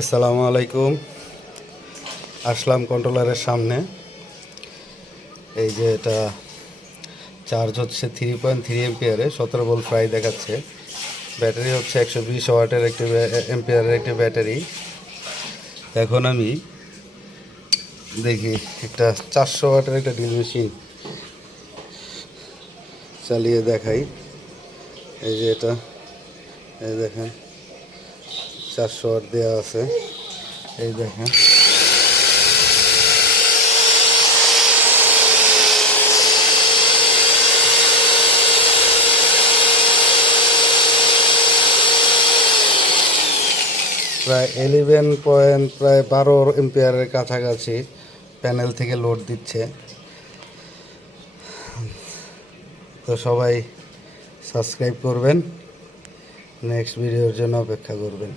আসসালামু আলাইকুম। আসলাম কন্ট্রোলারের সামনে। এই যে এটা চার্জ হচ্ছে 3.3 এম্পিয়ারে, 17 ভোল্ট প্রায় দেখাচ্ছে। ব্যাটারি হচ্ছে 120 ওয়াটের একটি এম্পিয়ারের একটি ব্যাটারি। এখন আমি দেখি একটা 400 ওয়াটের একটা ড্রিল মেশিন চালিয়ে দেখাই। এই যে এটা, এই দেখেন 400 ওয়াট দেওয়া আছে। এই দেখেন প্রায় 12 এম্পিয়ারের কাছাকাছি প্যানেল থেকে লোড দিচ্ছে। তো সবাই সাবস্ক্রাইব করবেন, নেক্সট ভিডিওর জন্য অপেক্ষা করবেন।